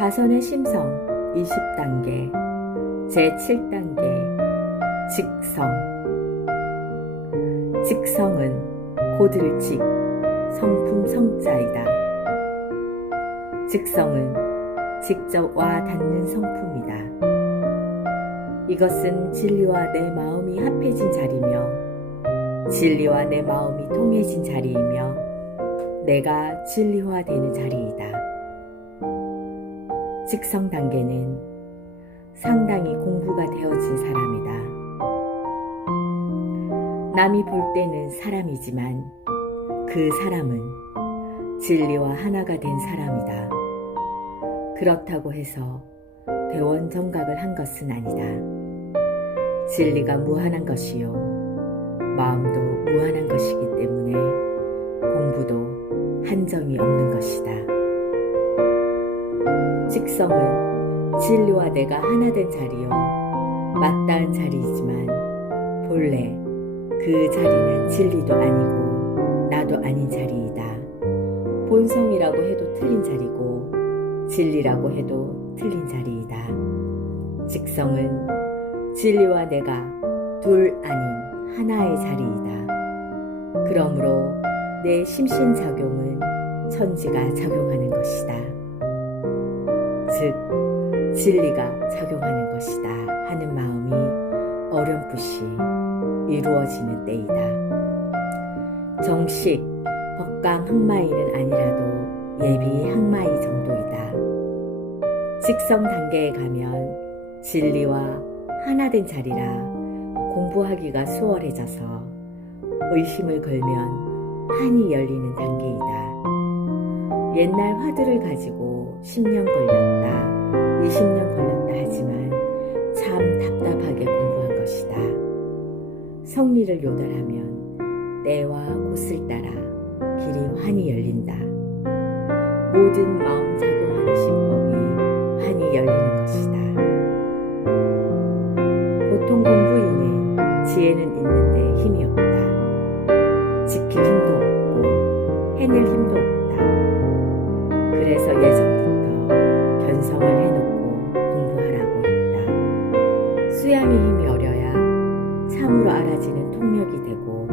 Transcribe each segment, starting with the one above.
자선의 심성 20단계 제7단계 직성. 직성은 고들직 성품 성자이다. 직성은 직접 와 닿는 성품이다. 이것은 진리와 내 마음이 합해진 자리며 진리와 내 마음이 통해진 자리이며 내가 진리화되는 자리이다. 직성 단계는 상당히 공부가 되어진 사람이다. 남이 볼 때는 사람이지만 그 사람은 진리와 하나가 된 사람이다. 그렇다고 해서 대원정각을 한 것은 아니다. 진리가 무한한 것이요 마음도 무한한 것이기 때문에 공부도 한정이 없는 것이다. 직성은 진리와 내가 하나 된 자리요 맞닿은 자리이지만 본래 그 자리는 진리도 아니고 나도 아닌 자리이다. 본성이라고 해도 틀린 자리고 진리라고 해도 틀린 자리이다. 직성은 진리와 내가 둘 아닌 하나의 자리이다. 그러므로 내 심신작용은 천지가 작용하는 것이다. 즉 진리가 작용하는 것이다 하는 마음이 어렴풋이 이루어지는 때이다. 정식 법강 항마이는 아니라도 예비 항마이 정도이다. 직성 단계에 가면 진리와 하나 된 자리라 공부하기가 수월해져서 의심을 걸면 환히 열리는 단계이다. 옛날 화두를 가지고 10년 걸렸다, 20년 걸렸다 하지만 참 답답하게 공부한 것이다. 성리를 요달하면 때와 곳을 따라 길이 환히 열린다. 모든 마음 작용하는 신법이 환히 열리는 것이다. 보통 공부인은 지혜는 있는데 힘이 없다. 지킬 힘도 없고 해낼 힘도 없다. 그래서 예전부터 견성을 해놓고 공부하라고 했다. 수양의 힘이 어려야 참으로 알아지는 통력이 되고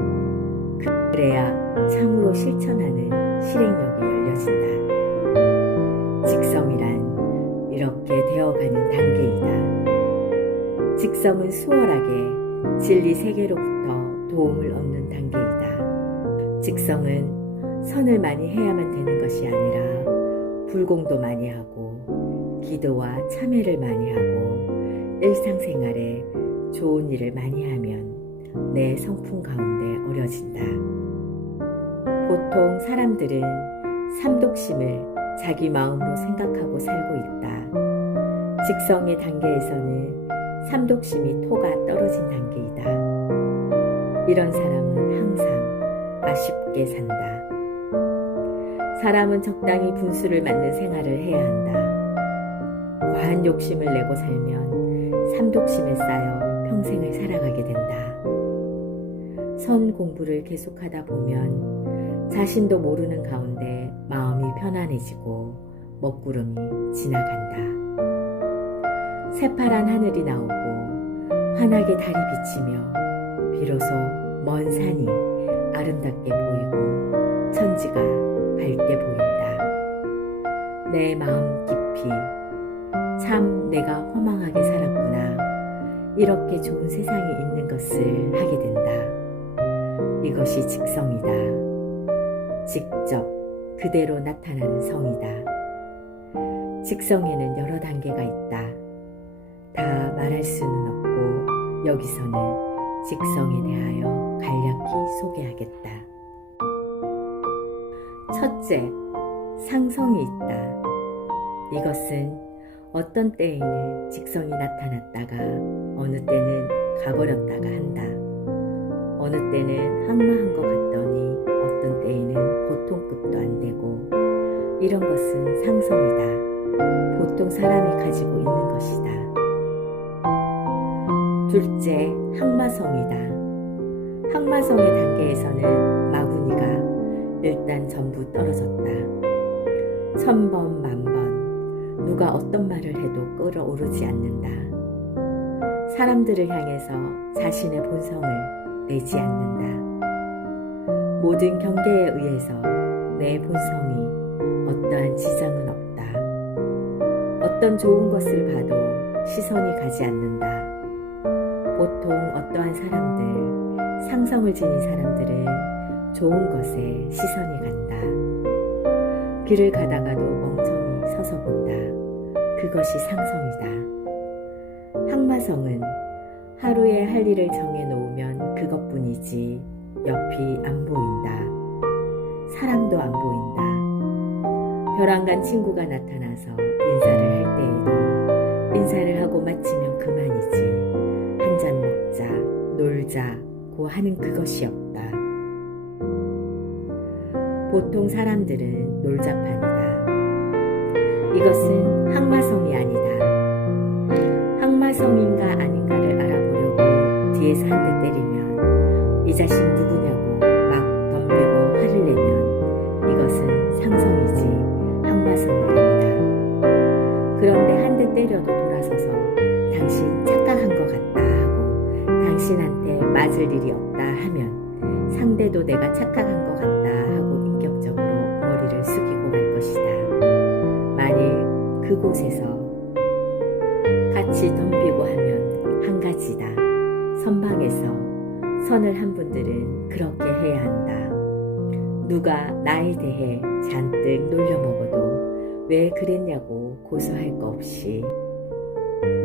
그래야 참으로 실천하는 실행력이 열려진다. 직성이란 이렇게 되어가는 단계이다. 직성은 수월하게 진리 세계로부터 도움을 얻는 단계이다. 직성은 선을 많이 해야만 되는 것이 아니라 불공도 많이 하고 기도와 참회를 많이 하고 일상생활에 좋은 일을 많이 하면 내 성품 가운데 어려진다. 보통 사람들은 삼독심을 자기 마음으로 생각하고 살고 있다. 직성의 단계에서는 삼독심이 토가 떨어진 단계이다. 이런 사람은 항상 아쉽게 산다. 사람은 적당히 분수를 맞는 생활을 해야 한다. 과한 욕심을 내고 살면 삼독심에 쌓여 평생을 살아가게 된다. 선 공부를 계속하다 보면 자신도 모르는 가운데 마음이 편안해지고 먹구름이 지나간다. 새파란 하늘이 나오고 환하게 달이 비치며 비로소 먼 산이 아름답게 보이고 천지가 밝게 보인다. 내 마음 깊이 참 내가 허망하게 살았구나. 이렇게 좋은 세상이 있는 것을 하게 된다. 이것이 직성이다. 직접 그대로 나타나는 성이다. 직성에는 여러 단계가 있다. 다 말할 수는 없고 여기서는 직성에 대하여 간략히 소개하겠다. 첫째, 상성이 있다. 이것은 어떤 때에는 직성이 나타났다가 어느 때는 가버렸다가 한다. 어느 때는 항마한 것 같더니 어떤 때에는 보통급도 안 되고 이런 것은 상성이다. 보통 사람이 가지고 있는 것이다. 둘째, 항마성이다. 항마성의 단계에서는 마구니가 일단 전부 떨어졌다. 천번 만번 누가 어떤 말을 해도 끌어오르지 않는다. 사람들을 향해서 자신의 본성을 내지 않는다. 모든 경계에 의해서 내 본성이 어떠한 지장은 없다. 어떤 좋은 것을 봐도 시선이 가지 않는다. 보통 어떠한 사람들, 상성을 지닌 사람들은 좋은 것에 시선이 간다. 길을 가다가도 멍청이 서서 본다. 그것이 상성이다. 항마성은 하루에 할 일을 정해놓으면 그것뿐이지 옆이 안 보인다. 사람도 안 보인다. 벼랑간 친구가 나타나서 인사를 할 때에도 인사를 하고 마치면 그만이지. 한 잔 먹자, 놀자고 하는 그것이 없다. 보통 사람들은 놀자판이다. 이것은 항마성이 아니다. 항마성인가 아닌가를 알아보려고 뒤에서 한 대 때리면 이 자식 누구냐고 막 덤비고 화를 내면 이것은 상성이지 항마성이 아니다. 그런데 한 대 때려도 돌아서서 당신 착각한 것 같다 하고 당신한테 맞을 일이 없다 하면 상대도 내가 착각한 것 같다 하고 인격적으로 머리를 숙이고 갈 것이다. 만일 그곳에서 같이 덤비고 하면 한 가지다. 선방에서 선을 한 분들은 그렇게 해야 한다. 누가 나에 대해 잔뜩 놀려먹어도 왜 그랬냐고 고소할 거 없이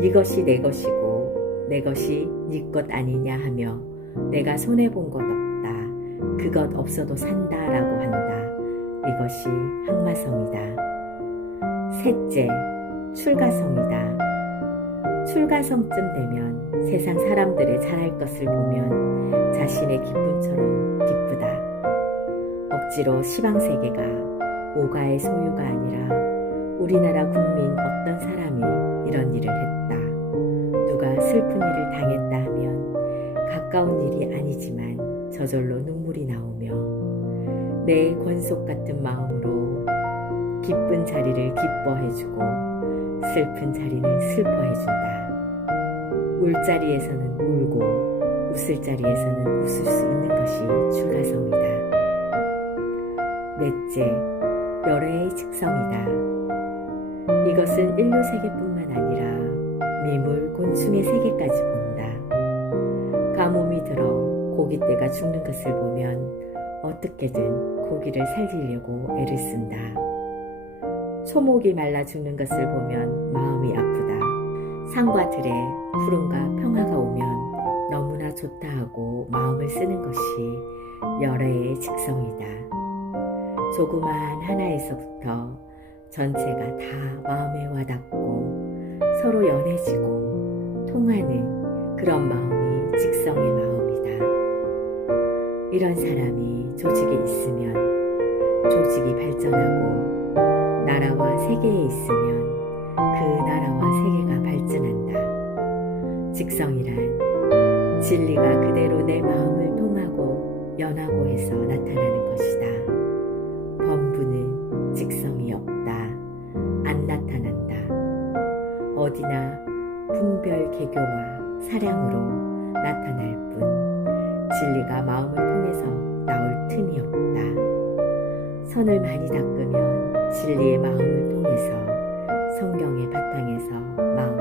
이것이 내 것이고 내 것이 네 것 아니냐 하며 내가 손해본 것 없다. 그것 없어도 산다라고 한다. 이것이 항마성이다. 셋째, 출가성이다. 출가성쯤 되면 세상 사람들의 잘할 것을 보면 자신의 기쁨처럼 기쁘다. 억지로 시방세계가 오가의 소유가 아니라 우리나라 국민 어떤 사람이 이런 일을 했다. 누가 슬픈 일을 당했다 하면 가까운 일이 아니지만 저절로 눈물이 나오며 내 권속 같은 마음으로 기쁜 자리를 기뻐해주고 슬픈 자리는 슬퍼해준다. 울 자리에서는 울고 웃을 자리에서는 웃을 수 있는 것이 출가성이다. 넷째, 열애의 직성이다. 이것은 인류 세계뿐만 아니라 미물, 곤충의 세계까지 본다. 가뭄이 들어 고깃대가 죽는 것을 보면 어떻게든 고기를 살리려고 애를 쓴다. 초목이 말라 죽는 것을 보면 마음이 아프다. 산과 들에 푸른과 평화가 오면 너무나 좋다 하고 마음을 쓰는 것이 열애의 직성이다. 조그만 하나에서부터 전체가 다 마음에 와닿고 서로 연해지고 통하는 그런 마음이 직성의 마음이다. 이런 사람이 조직에 있으면 조직이 발전하고 나라와 세계에 있으면 그 나라와 세계가 발전한다. 직성이란 진리가 그대로 내 마음을 통하고 연하고 해서 나타나는 것이다. 범부는 직성이 없다. 안 나타난다. 어디나 분별개교와 사량으로 나타날 뿐 진리가 마음을 통해서 나올 틈이 없다. 선을 많이 닦으면 진리의 마음을 통해서 성경의 바탕에서 마음